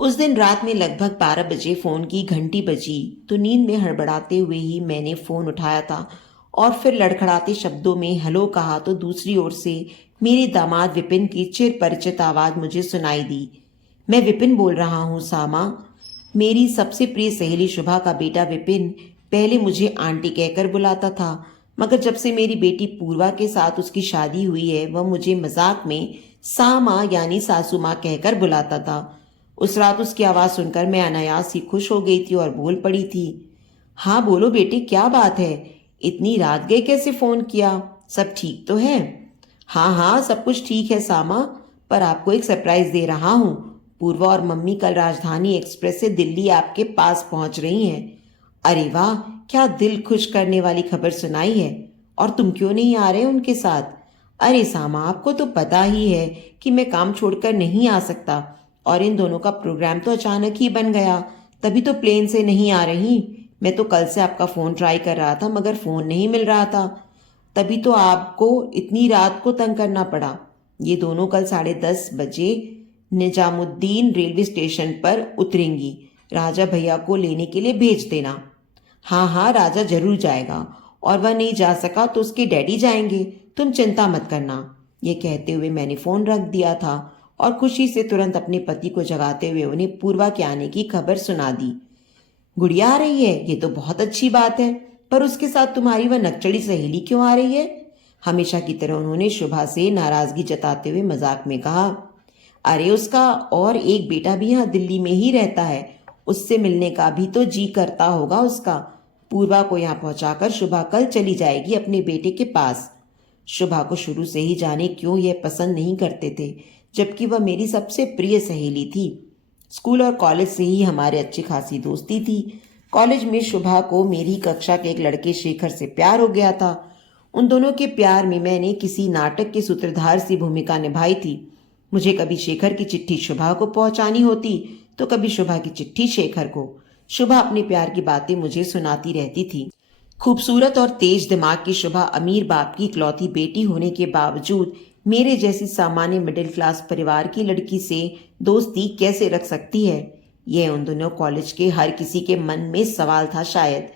उस दिन रात में लगभग 12 बजे फोन की घंटी बजी तो नींद में हड़बड़ाते हुए ही मैंने फोन उठाया था और फिर लड़खड़ाते शब्दों में हेलो कहा तो दूसरी ओर से मेरे दामाद विपिन की चिर परिचित आवाज मुझे सुनाई दी। मैं विपिन बोल रहा हूँ सामा। मेरी सबसे प्रिय सहेली शुभा का बेटा विपिन पहले मुझे आंटी कहकर बुलाता था, मगर जब से मेरी बेटी पूर्वा के साथ उसकी शादी हुई है वह मुझे मजाक में सामा यानी सासू माँ कहकर बुलाता था। उस रात उसकी आवाज सुनकर मैं अनायास ही खुश हो गई थी और बोल पड़ी थी, हाँ बोलो बेटे क्या बात है, इतनी रात गए कैसे फोन किया, सब ठीक तो है? हाँ हाँ सब कुछ ठीक है सामा, पर आपको एक सरप्राइज दे रहा हूँ। पूर्वा और मम्मी कल राजधानी एक्सप्रेस से दिल्ली आपके पास पहुंच रही हैं। अरे वाह, क्या दिल खुश करने वाली खबर सुनाई है। और तुम क्यों नहीं आ रहे उनके साथ? अरे सामा आपको तो पता ही है कि मैं काम छोड़कर नहीं आ सकता, और इन दोनों का प्रोग्राम तो अचानक ही बन गया, तभी तो प्लेन से नहीं आ रही। मैं तो कल से आपका फोन ट्राई कर रहा था मगर फोन नहीं मिल रहा था, तभी तो आपको इतनी रात को तंग करना पड़ा। ये दोनों कल 10:30 बजे निजामुद्दीन रेलवे स्टेशन पर उतरेंगी। राजा भैया को लेने के लिए भेज देना। हाँ हाँ राजा जरूर जाएगा, और वह नहीं जा सका तो उसके डैडी जाएंगे, तुम चिंता मत करना। ये कहते हुए मैंने फोन रख दिया था और खुशी से तुरंत अपने पति को जगाते हुए उन्हें पूर्वा के आने की खबर सुना दी। गुड़िया आ रही है, ये तो बहुत अच्छी बात है, पर उसके साथ तुम्हारी वह नकचड़ी सहेली क्यों आ रही है? हमेशा की तरह उन्होंने शुभा से नाराजगी जताते हुए मजाक में कहा, अरे उसका और एक बेटा भी यहाँ दिल्ली में ही रहता है, उससे मिलने का भी तो जी करता होगा उसका। पूर्वा को यहाँ पहुंचाकर शुभा कल चली जाएगी अपने बेटे के पास। शुभा को शुरू से ही जाने क्यों यह पसंद नहीं करते थे, जबकि वह मेरी सबसे प्रिय सहेली थी। स्कूल और कॉलेज से ही हमारे अच्छी खासी दोस्ती थी। कॉलेज में शुभा को मेरी कक्षा के एक लड़के शेखर से प्यार हो गया था। उन दोनों के प्यार में मैंने किसी नाटक के सूत्रधार सी भूमिका निभाई थी। मुझे कभी शेखर की चिट्ठी शुभा को पहुंचानी होती तो कभी शुभा की चिट्ठी शेखर को। शुभा अपने प्यार की बातें मुझे सुनाती रहती थी। खूबसूरत और तेज दिमाग की शुभा अमीर बाप की इकलौती बेटी होने के बावजूद मेरे जैसी सामान्य मिडिल क्लास परिवार की लड़की से दोस्ती कैसे रख सकती है? यह उन दोनों कॉलेज के हर किसी के मन में सवाल था शायद।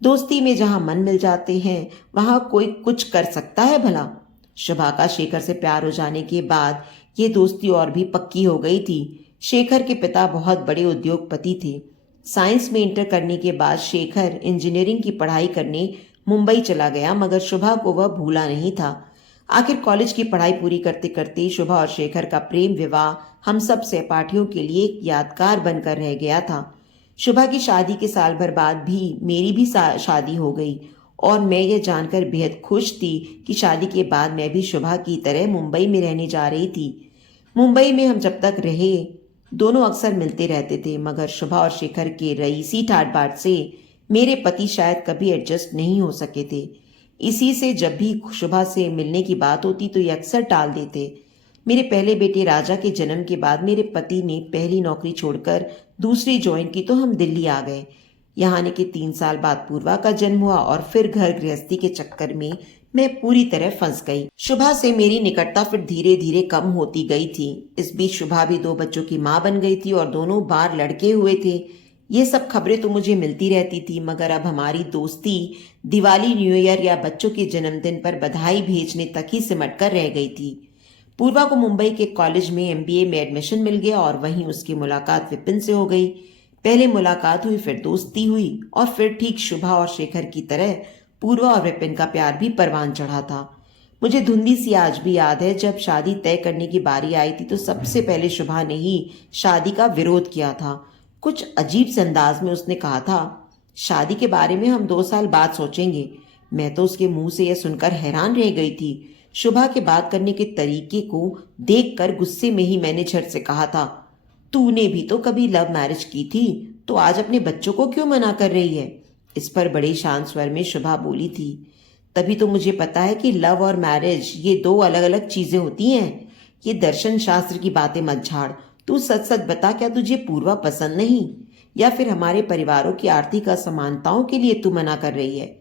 दोस्ती में जहां मन मिल जाते हैं वहां कोई कुछ कर सकता है भला? शुभा का शेखर से प्यार हो जाने के बाद ये दोस्ती और भी पक्की हो गई थी। शेखर के पिता बहुत बड़े उद्योगपति थे। साइंस में इंटर करने के बाद शेखर इंजीनियरिंग की पढ़ाई करने मुंबई चला गया, मगर शुभा को वह भूला नहीं था। आखिर कॉलेज की पढ़ाई पूरी करते करते शुभा और शेखर का प्रेम विवाह हम सब सहपाठियों के लिए एक यादगार बनकर रह गया था। शुभा की शादी के साल भर बाद भी मेरी भी शादी हो गई, और मैं यह जानकर बेहद खुश थी कि शादी के बाद मैं भी शुभा की तरह मुंबई में रहने जा रही थी। मुंबई में हम जब तक रहे दोनों अक्सर मिलते रहते थे, मगर शुभा और शेखर के रईसी ठाट बाट से मेरे पति शायद कभी एडजस्ट नहीं हो सके थे। इसी से जब भी शुभा से मिलने की बात होती तो ये अक्सर टाल देते। मेरे पहले बेटे राजा के जन्म के बाद मेरे पति ने पहली नौकरी छोड़कर दूसरी ज्वाइन की तो हम दिल्ली आ गए। यहाँ आने के 3 साल बाद पूर्वा का जन्म हुआ और फिर घर गृहस्थी के चक्कर में मैं पूरी तरह फंस गई। शुभा से मेरी निकटता फिर धीरे धीरे कम होती गई थी। इस बीच शुभा भी 2 बच्चों की मां बन गई थी और दोनों बार लड़के हुए थे। ये सब खबरें तो मुझे मिलती रहती थी, मगर अब हमारी दोस्ती दिवाली, न्यू ईयर या बच्चों के जन्मदिन पर बधाई भेजने तक ही सिमट कर रह गई थी। पूर्वा को मुंबई के कॉलेज में एमबीए में एडमिशन मिल गया और वहीं उसकी मुलाकात विपिन से हो गई। पहले मुलाकात हुई, फिर दोस्ती हुई, और फिर ठीक शुभा और शेखर की तरह पूर्वा और विपिन का प्यार भी परवान चढ़ा था। मुझे धुंधली सी आज भी याद है, जब शादी तय करने की बारी आई थी तो सबसे पहले शुभा ने ही शादी का विरोध किया था। कुछ अजीब से अंदाज में उसने कहा था, शादी के बारे में हम 2 साल बाद सोचेंगे। मैं तो उसके मुंह से यह सुनकर हैरान रह गई थी। शुभा के बात करने के तरीके को देखकर गुस्से में ही मैंने झट से कहा था, तूने भी तो कभी लव मैरिज की थी, तो आज अपने बच्चों को क्यों मना कर रही है? इस पर बड़े शांत स्वर में शुभा बोली थी, तभी तो मुझे पता है कि लव और मैरिज ये 2 अलग अलग चीजें होती हैं। ये दर्शन शास्त्र की बातें मत झाड़। तू सच सच बता, क्या तुझे पूर्वा पसंद नहीं, या फिर हमारे परिवारों की आर्थिक असमानताओं के लिए तू मना कर रही है?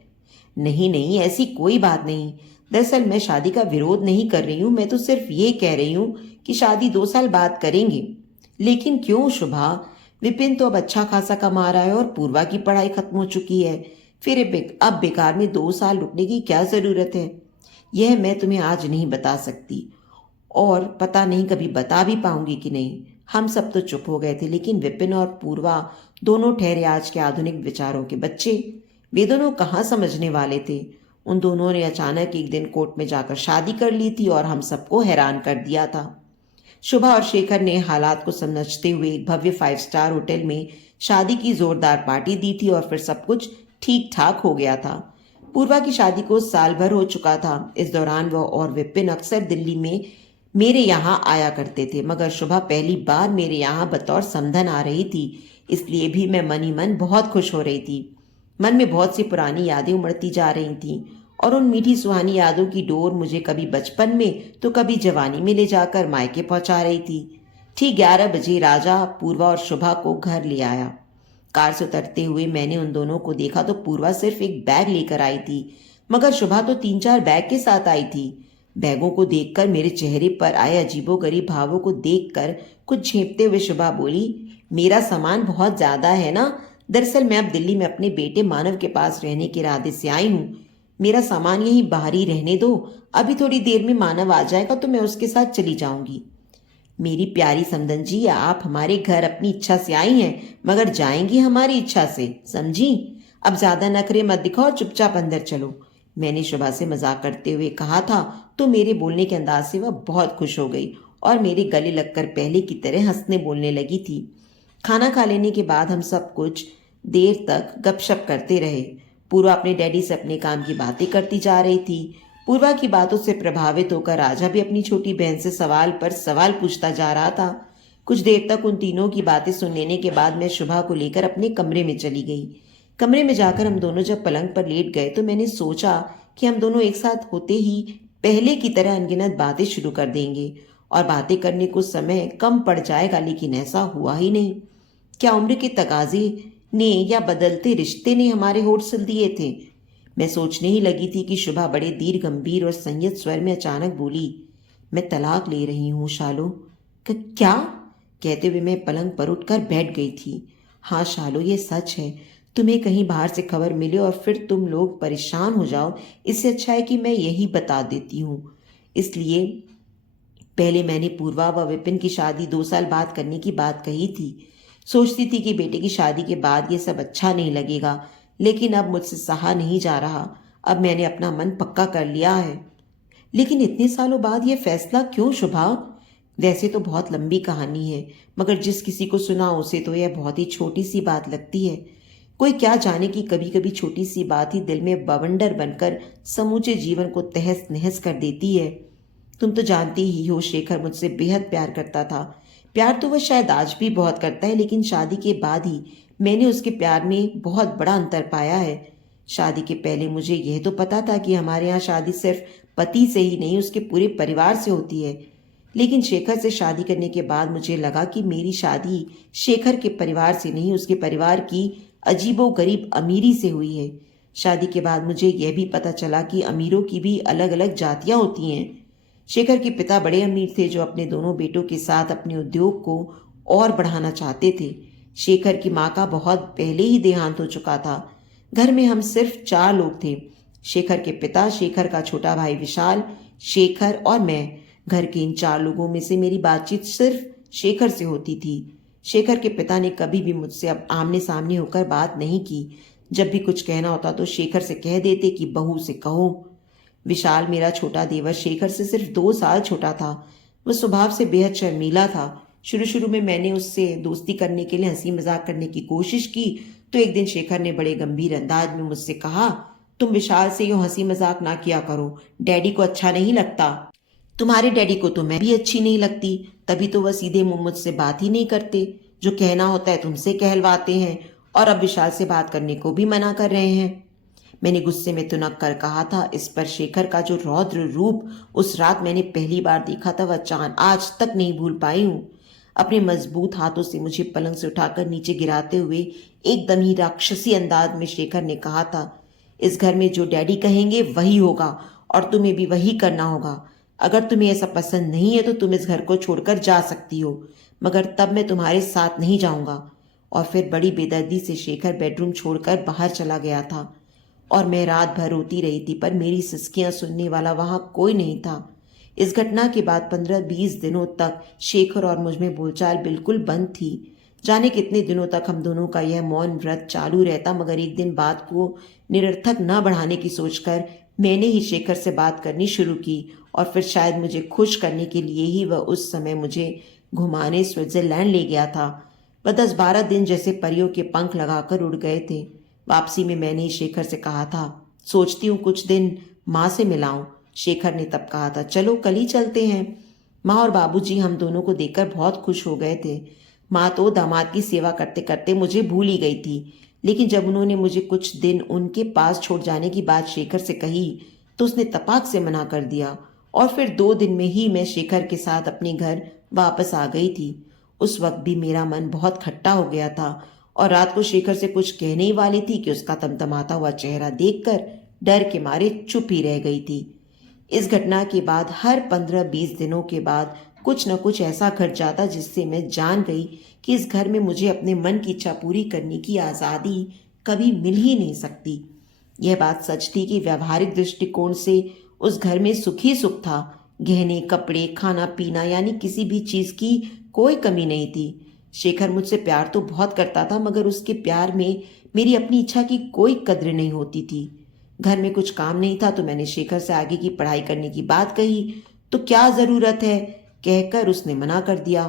नहीं नहीं, ऐसी कोई बात नहीं। दरअसल मैं शादी का विरोध नहीं कर रही हूँ, मैं तो सिर्फ ये कह रही हूँ कि शादी 2 साल बाद करेंगे। लेकिन क्यों शुभा? विपिन तो अब अच्छा खासा कमा रहा है और पूर्वा की पढ़ाई खत्म हो चुकी है। फिर अब बेकार में 2 साल रुकने की क्या जरूरत है? यह मैं तुम्हें आज नहीं बता सकती, और पता नहीं कभी बता भी पाऊंगी कि नहीं। हम सब तो चुप हो गए थे, लेकिन विपिन और पूर्वा दोनों ठहरे आज के आधुनिक विचारों के बच्चे। वे दोनों कहाँ समझने वाले थे। उन दोनों ने अचानक एक दिन कोर्ट में जाकर शादी कर ली थी और हम सबको हैरान कर दिया था। शुभा और शेखर ने हालात को समझते हुए एक भव्य 5 स्टार होटल में शादी की जोरदार पार्टी दी थी और फिर सब कुछ ठीक ठाक हो गया था। पूर्वा की शादी को साल भर हो चुका था। इस दौरान वह और विपिन अक्सर दिल्ली में मेरे यहाँ आया करते थे, मगर शुभा पहली बार मेरे यहाँ बतौर समधन आ रही थी, इसलिए भी मैं मन ही मन बहुत खुश हो रही थी। मन में बहुत सी पुरानी यादें उमड़ती जा रही थीं और उन मीठी सुहानी यादों की डोर मुझे कभी बचपन में तो कभी जवानी में ले जाकर मायके पहुंचा रही थी। ठीक 11 बजे राजा पूर्वा और शुभा को घर ले आया। कार से उतरते हुए मैंने उन दोनों को देखा तो पूर्वा सिर्फ एक बैग लेकर आई थी, मगर शुभा तो 3-4 बैग के साथ आई थी। बैगों को देखकर, मेरे चेहरे पर आए अजीबोगरीब भावों को देखकर कुछ झेंपते हुए शुभा बोली, मेरा सामान बहुत ज्यादा है ना? दरअसल मैं अब दिल्ली में अपने बेटे मानव के पास रहने के इरादे से आई हूँ। मेरा सामान यहीं बाहर ही रहने दो। अभी थोड़ी देर में मानव आ जाएगा तो मैं उसके साथ चली जाऊंगी। मेरी प्यारी समदन जी, आप हमारे घर अपनी इच्छा से आई हैं, मगर जाएंगी हमारी इच्छा से, समझी? अब ज्यादा नखरे मत दिखाओ और चुपचाप अंदर चलो। मैंने शुभा से मजाक करते हुए कहा था, तो मेरे बोलने के अंदाज से वह बहुत खुश हो गई और मेरे गले लगकर पहले की तरह हंसने बोलने लगी थी। खाना खा लेने के बाद हम सब कुछ देर तक गपशप करते रहे। पूर्वा अपने डैडी से अपने काम की बातें करती जा रही थी। पूर्वा की बातों से प्रभावित होकर राजा भी अपनी छोटी बहन से सवाल पर सवाल पूछता जा रहा था। कुछ देर तक उन तीनों की बातें सुन लेने के बाद मैं शुभा को लेकर अपने कमरे में चली गई। कमरे में जाकर हम दोनों जब पलंग पर लेट गए तो मैंने सोचा कि हम दोनों एक साथ होते ही पहले की तरह अनगिनत बातें शुरू कर देंगे और बातें करने को समय कम पड़ जाएगा, लेकिन ऐसा हुआ ही नहीं। क्या उम्र के तकाजे ने या बदलते रिश्ते ने हमारे होठ सिल दिए थे? मैं सोचने ही लगी थी कि शुभा बड़े दीर्घ गंभीर और संयत स्वर में अचानक बोली, मैं तलाक ले रही हूँ शालो। क्या? कहते हुए मैं पलंग पर उठकर बैठ गई थी। हाँ शालो, ये सच है। तुम्हें कहीं बाहर से खबर मिले और फिर तुम लोग परेशान हो जाओ, इससे अच्छा है कि मैं यही बता देती हूँ। इसलिए पहले मैंने पूर्वा व विपिन की शादी 2 साल बाद करने की बात कही थी। सोचती थी कि बेटे की शादी के बाद ये सब अच्छा नहीं लगेगा, लेकिन अब मुझसे सहा नहीं जा रहा। अब मैंने अपना मन पक्का कर लिया है। लेकिन इतने सालों बाद ये फैसला क्यों शुभा? वैसे तो बहुत लंबी कहानी है, मगर जिस किसी को सुना उसे तो यह बहुत ही छोटी सी बात लगती है। कोई क्या जाने कि कभी कभी छोटी सी बात ही दिल में बवंडर बनकर समूचे जीवन को तहस नहस कर देती है। तुम तो जानती ही हो, शेखर मुझसे बेहद प्यार करता था। प्यार तो वह शायद आज भी बहुत करता है, लेकिन शादी के बाद ही मैंने उसके प्यार में बहुत बड़ा अंतर पाया है। शादी के पहले मुझे यह तो पता था कि हमारे यहाँ शादी सिर्फ पति से ही नहीं, उसके पूरे परिवार से होती है। लेकिन शेखर से शादी करने के बाद मुझे लगा कि मेरी शादी शेखर के परिवार से नहीं, उसके परिवार की अजीबोगरीब अमीरी से हुई है। शादी के बाद मुझे यह भी पता चला कि अमीरों की भी अलग अलग जातियां होती हैं। शेखर के पिता बड़े अमीर थे, जो अपने दोनों बेटों के साथ अपने उद्योग को और बढ़ाना चाहते थे। शेखर की माँ का बहुत पहले ही देहांत हो चुका था। घर में हम सिर्फ 4 लोग थे, शेखर के पिता, शेखर का छोटा भाई विशाल, शेखर और मैं। घर के इन 4 लोगों में से मेरी बातचीत सिर्फ शेखर से होती थी। शेखर के पिता ने कभी भी मुझसे अब आमने सामने होकर बात नहीं की। जब भी कुछ कहना होता तो शेखर से कह देते कि बहू से कहो। विशाल, मेरा छोटा देवर, शेखर से सिर्फ 2 साल छोटा था। वह स्वभाव से बेहद शर्मीला था। शुरू शुरू में मैंने उससे दोस्ती करने के लिए हंसी मजाक करने की कोशिश की, तो एक दिन शेखर ने बड़े गंभीर अंदाज में मुझसे कहा, तुम विशाल से यूं हंसी मजाक ना किया करो, डैडी को अच्छा नहीं लगता। तुम्हारे डैडी को तो मैं भी अच्छी नहीं लगती, तभी तो वह सीधे मुंह मुझसे बात ही नहीं करते। जो कहना होता है तुमसे कहलवाते हैं, और अब विशाल से बात करने को भी मना कर रहे हैं। मैंने गुस्से में तुनक कर कहा था। इस पर शेखर का जो रौद्र रूप उस रात मैंने पहली बार देखा था, वह चांद आज तक नहीं भूल पाई हूँ। अपने मजबूत हाथों से मुझे पलंग से उठाकर नीचे गिराते हुए एकदम ही राक्षसी अंदाज में शेखर ने कहा था, इस घर में जो डैडी कहेंगे वही होगा और तुम्हें भी वही करना होगा। अगर तुम्हें ऐसा पसंद नहीं है तो तुम इस घर को छोड़कर जा सकती हो, मगर तब मैं तुम्हारे साथ नहीं जाऊंगा। और फिर बड़ी बेदर्दी से शेखर बेडरूम छोड़कर बाहर चला गया था और मैं रात भर रोती रही थी, पर मेरी सिसकियां सुनने वाला वहां कोई नहीं था। इस घटना के बाद 15-20 दिनों तक शेखर और मुझ में बोलचाल बिल्कुल बंद थी। जाने कितने दिनों तक हम दोनों का यह मौन व्रत चालू रहता, मगर एक दिन बात को निरर्थक न बढ़ाने की सोचकर मैंने ही शेखर से बात करनी शुरू की, और फिर शायद मुझे खुश करने के लिए ही वह उस समय मुझे घुमाने स्विट्जरलैंड ले गया था। वह 10-12 दिन जैसे परियों के पंख लगाकर उड़ गए थे। वापसी में मैंने ही शेखर से कहा था, सोचती हूँ कुछ दिन माँ से मिलाऊं। शेखर ने तब कहा था, चलो कल ही चलते हैं। माँ और बाबूजी हम दोनों को देखकर बहुत खुश हो गए थे। माँ तो दामाद की सेवा करते करते मुझे भूल ही गई थी, लेकिन जब उन्होंने मुझे कुछ दिन उनके पास छोड़ जाने की बात शेखर से कही तो उसने तपाक से मना कर दिया, और फिर 2 दिन में ही मैं शेखर के साथ अपने घर वापस आ गई थी। उस वक्त भी मेरा मन बहुत खट्टा हो गया था और रात को शेखर से कुछ कहने ही वाली थी कि उसका तमतमाता हुआ चेहरा देखकर डर के मारे चुप ही रह गई थी। इस घटना के बाद हर 15-20 दिनों के बाद कुछ न कुछ ऐसा घट जाता जिससे मैं जान गई कि इस घर में मुझे अपने मन की इच्छा पूरी करने की आज़ादी कभी मिल ही नहीं सकती। यह बात सच थी कि व्यवहारिक दृष्टिकोण से उस घर में सुख ही सुख था। गहने, कपड़े, खाना पीना यानी किसी भी चीज की कोई कमी नहीं थी। शेखर मुझसे प्यार तो बहुत करता था, मगर उसके प्यार में मेरी अपनी इच्छा की कोई कद्र नहीं होती थी। घर में कुछ काम नहीं था तो मैंने शेखर से आगे की पढ़ाई करने की बात कही तो क्या जरूरत है कहकर उसने मना कर दिया।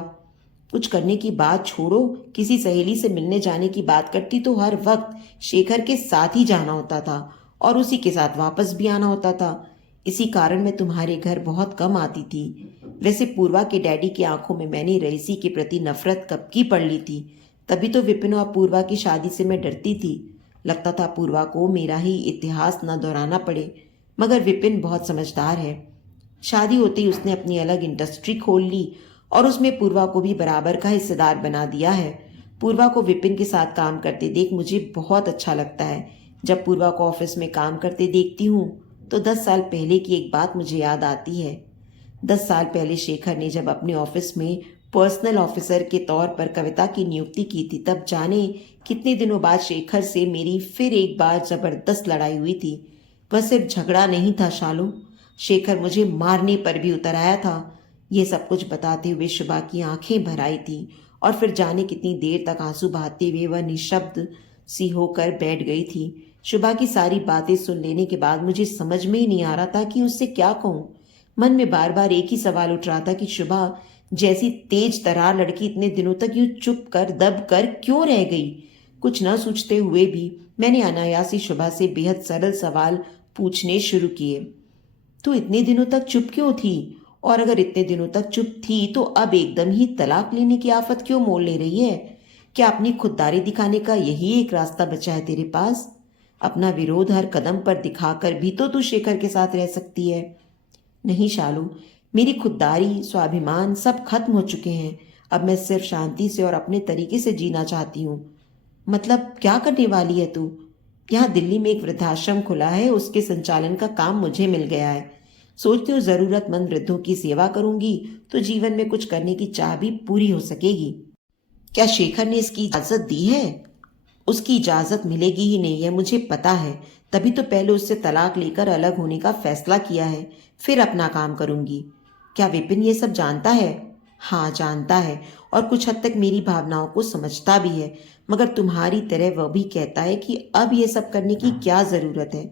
कुछ करने की बात छोड़ो, किसी सहेली से मिलने जाने की बात करती तो हर वक्त शेखर के साथ ही जाना होता था और उसी के साथ वापस भी आना होता था। इसी कारण मैं तुम्हारे घर बहुत कम आती थी। वैसे पूर्वा के डैडी की आंखों में मैंने रईसी के प्रति नफरत कब की पड़ ली थी। तभी तो विपिन और पूर्वा की शादी से मैं डरती थी। लगता था पूर्वा को मेरा ही इतिहास न दोहराना पड़े, मगर विपिन बहुत समझदार है। शादी होते ही उसने अपनी अलग इंडस्ट्री खोल ली और उसमें पूर्वा को भी बराबर का हिस्सेदार बना दिया है। पूर्वा को विपिन के साथ काम करते देख मुझे बहुत अच्छा लगता है। जब पूर्वा को ऑफिस में काम करते देखती हूँ तो 10 साल पहले की एक बात मुझे याद आती है। 10 साल पहले शेखर ने जब अपने ऑफिस में पर्सनल ऑफिसर के तौर पर कविता की नियुक्ति की थी, तब जाने कितने दिनों बाद शेखर से मेरी फिर एक बार जबरदस्त लड़ाई हुई थी। वह सिर्फ झगड़ा नहीं था शालू, शेखर मुझे मारने पर भी उतर आया था। ये सब कुछ बताते हुए शुभा की आंखें भर आई थी और फिर जाने कितनी देर तक आंसू बहाते हुए वह निशब्द सी होकर बैठ गई थी। शुभा की सारी बातें सुन लेने के बाद मुझे समझ में ही नहीं आ रहा था कि उससे क्या कहूँ। मन में बार बार एक ही सवाल उठ रहा था कि शुभा जैसी तेज तरार लड़की इतने दिनों तक यूं चुप कर दब कर क्यों रह गई। कुछ न सोचते हुए भी मैंने अनायासी शुभा से बेहद सरल सवाल पूछने शुरू किए। तू इतने दिनों तक चुप क्यों थी, और अगर इतने दिनों तक चुप थी तो अब एकदम ही तलाक लेने की आफत क्यों मोल ले रही है। क्या अपनी खुददारी दिखाने का यही एक रास्ता बचा है तेरे पास। अपना विरोध हर कदम पर दिखाकर भी तो तू शेखर के साथ रह सकती है। नहीं शालू, मेरी खुददारी स्वाभिमान सब खत्म हो चुके हैं। अब मैं सिर्फ शांति से और अपने तरीके से जीना चाहती हूँ। मतलब क्या करने वाली है तू। यहाँ दिल्ली में एक वृद्धाश्रम खुला है, उसके संचालन का काम मुझे मिल गया है। सोचती हूँ जरूरतमंद वृद्धों की सेवा करूंगी तो जीवन में कुछ करने की चाह भी पूरी हो सकेगी। क्या शेखर ने इसकी इजाजत दी है। उसकी इजाजत मिलेगी ही नहीं है मुझे पता है, तभी तो पहले उससे तलाक लेकर अलग होने का फैसला किया है, फिर अपना काम करूंगी। क्या विपिन ये सब जानता है। हाँ जानता है, और कुछ हद तक मेरी भावनाओं को समझता भी है, मगर तुम्हारी तरह वह भी कहता है कि अब ये सब करने की क्या जरूरत है।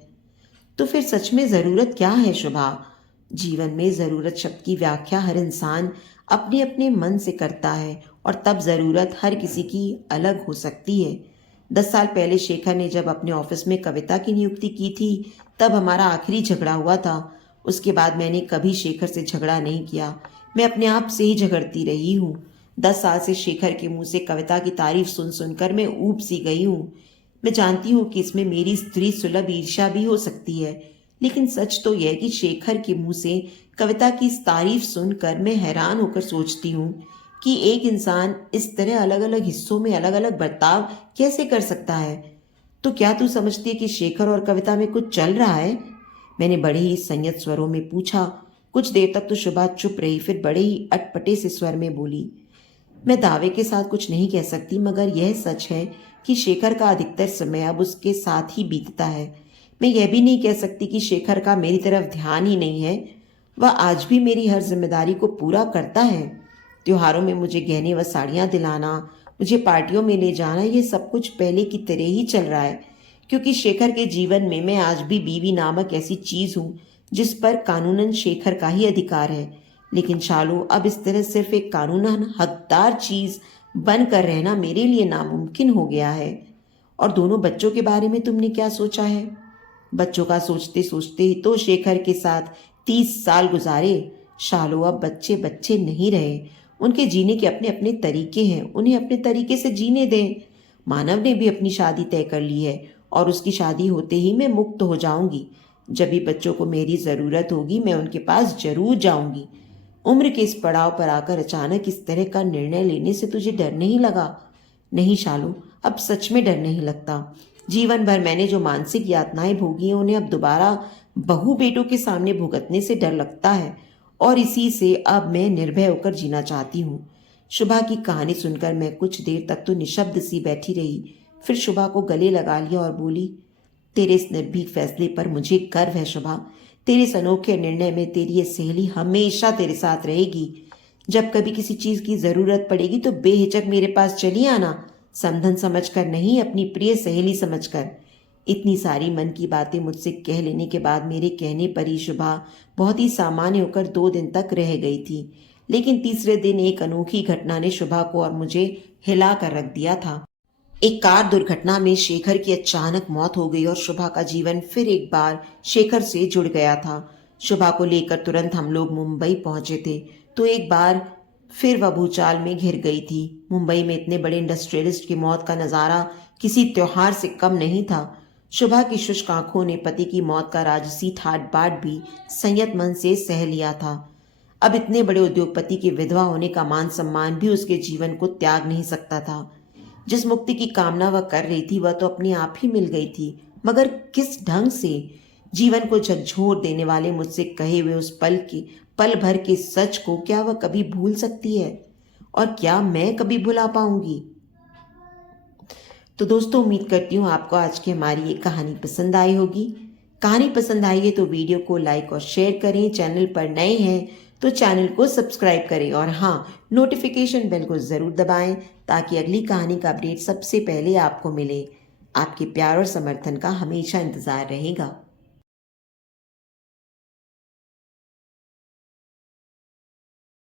तो फिर सच में जरूरत क्या है शुभा। जीवन में जरूरत शब्द की व्याख्या हर इंसान अपने अपने मन से करता है, और तब जरूरत हर किसी की अलग हो सकती है। 10 साल पहले शेखर ने जब अपने ऑफिस में कविता की नियुक्ति की थी तब हमारा आखिरी झगड़ा हुआ था। उसके बाद मैंने कभी शेखर से झगड़ा नहीं किया, मैं अपने आप से ही झगड़ती रही हूँ। 10 साल से शेखर के मुंह से कविता की तारीफ सुन सुनकर मैं ऊब सी गई हूँ। मैं जानती हूँ कि इसमें मेरी स्त्री सुलभ ईर्ष्या भी हो सकती है, लेकिन सच तो यह कि शेखर के मुंह से कविता की इस तारीफ सुनकर मैं हैरान होकर सोचती हूँ कि एक इंसान इस तरह अलग अलग हिस्सों में अलग अलग बर्ताव कैसे कर सकता है। तो क्या तू समझती है कि शेखर और कविता में कुछ चल रहा है। मैंने बड़े ही संयत स्वरों में पूछा। कुछ देर तक तो शुभा चुप रही, फिर बड़े ही अटपटे से स्वर में बोली, मैं दावे के साथ कुछ नहीं कह सकती, मगर यह सच है कि शेखर का अधिकतर समय अब उसके साथ ही बीतता है। मैं यह भी नहीं कह सकती कि शेखर का मेरी तरफ ध्यान ही नहीं है। वह आज भी मेरी हर जिम्मेदारी को पूरा करता है। त्योहारों में मुझे गहने व साड़ियाँ दिलाना, मुझे पार्टियों में ले जाना, ये सब कुछ पहले की तरह ही चल रहा है, क्योंकि शेखर के जीवन में मैं आज भी बीवी नामक ऐसी चीज़ हूँ जिस पर कानूनन शेखर का ही अधिकार है। लेकिन शालू, अब इस तरह सिर्फ एक कानूनन हकदार चीज़ बनकर रहना मेरे लिए नामुमकिन हो गया है। और दोनों बच्चों के बारे में तुमने क्या सोचा है? बच्चों का सोचते सोचते ही तो शेखर के साथ 30 साल गुजारे। शालू, अब बच्चे बच्चे नहीं रहे। उनके जीने के अपने अपने तरीके हैं, उन्हें अपने तरीके से जीने दें। मानव ने भी अपनी शादी तय कर ली है और उसकी शादी होते ही मैं मुक्त हो जाऊंगी। जब भी बच्चों को मेरी ज़रूरत होगी मैं उनके पास जरूर जाऊंगी। उम्र के इस पड़ाव पर आकर अचानक इस तरह का निर्णय लेने से तुझे डर नहीं लगा? नहीं शालू, अब सच में डर नहीं लगता। जीवन भर मैंने जो मानसिक यातनाएं भोगी हैं उन्हें अब दोबारा बहू बेटों के सामने भुगतने से डर लगता है, और इसी से अब मैं निर्भय होकर जीना चाहती हूँ। शुभा की कहानी सुनकर मैं कुछ देर तक तो निशब्द सी बैठी रही, फिर शुभा को गले लगा लिया और बोली, तेरे इस निर्भीक फैसले पर मुझे गर्व है शुभा। तेरे इस अनोखे निर्णय में तेरी ये सहेली हमेशा तेरे साथ रहेगी। जब कभी किसी चीज की जरूरत पड़ेगी तो बेहिचक मेरे पास चली आना, समधन समझकर नहीं, अपनी प्रिय सहेली समझकर। इतनी सारी मन की बातें मुझसे कह लेने के बाद मेरे कहने पर ही शुभा बहुत ही सामान्य होकर 2 दिन तक रह गई थी। लेकिन तीसरे दिन एक अनोखी घटना ने शुभा को और मुझे हिला कर रख दिया था। एक कार दुर्घटना में शेखर की अचानक मौत हो गई और शुभा का जीवन फिर एक बार शेखर से जुड़ गया था। शुभा को लेकर तुरंत हम लोग मुंबई पहुंचे थे तो एक बार फिर वह भूचाल में घिर गई थी। मुंबई में इतने बड़े इंडस्ट्रियलिस्ट की मौत का नज़ारा किसी त्योहार से कम नहीं था। शुभा की शुष्क आंखों ने पति की मौत का राजसी ठाट बाट भी संयत मन से सह लिया था। अब इतने बड़े उद्योगपति की विधवा होने का मान सम्मान भी उसके जीवन को त्याग नहीं सकता था। जिस मुक्ति की कामना वह कर रही थी वह तो अपने आप ही मिल गई थी, मगर किस ढंग से? जीवन को झकझोर देने वाले मुझसे कहे हुए उस पल भर के सच को क्या वह कभी भूल सकती है, और क्या मैं कभी भुला पाऊंगी? तो दोस्तों, उम्मीद करती हूँ आपको आज की हमारी ये कहानी पसंद आई होगी। कहानी पसंद आई है तो वीडियो को लाइक और शेयर करें। चैनल पर नए हैं तो चैनल को सब्सक्राइब करें, और हाँ, नोटिफिकेशन बेल को ज़रूर दबाएं ताकि अगली कहानी का अपडेट सबसे पहले आपको मिले। आपके प्यार और समर्थन का हमेशा इंतज़ार रहेगा।